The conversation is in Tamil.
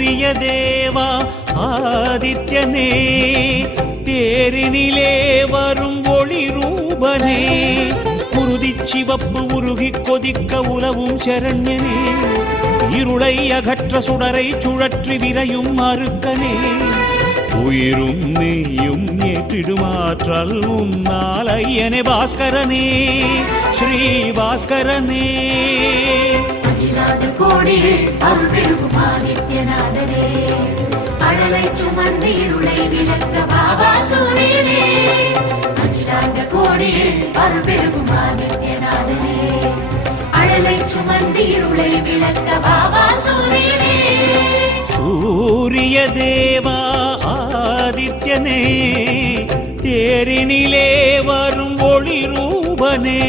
சூரிய தேவா ஆதித்யனே தேரினிலே வரும் ஒளி ரூபனே குருதி சிவப்பு உருகி கொதிக்க உலவும் சரண்யனே இருளை அகற்ற சுடரை சுழற்றி விரையும் மறுக்கனே உயிரும் நீயும் ஏற்றிடுமாற்றல் உன்னால் ஐயனே பாஸ்கரனே ஸ்ரீ பாஸ்கரனே கோடியே அருள் பெருகும் ஆதித்யநாதனே அழலை சுமந்து இருளை விளக்க பாபா சூரியனே. அகிலாத கோடியே அருள் பெருகும் ஆதித்யநாதனே அழலை சுமந்து இருளை விளக்க பாபா சூரியனே. சூரிய தேவா ஆதித்யனே தேரினிலே வரும் ஒளி ரூபனே.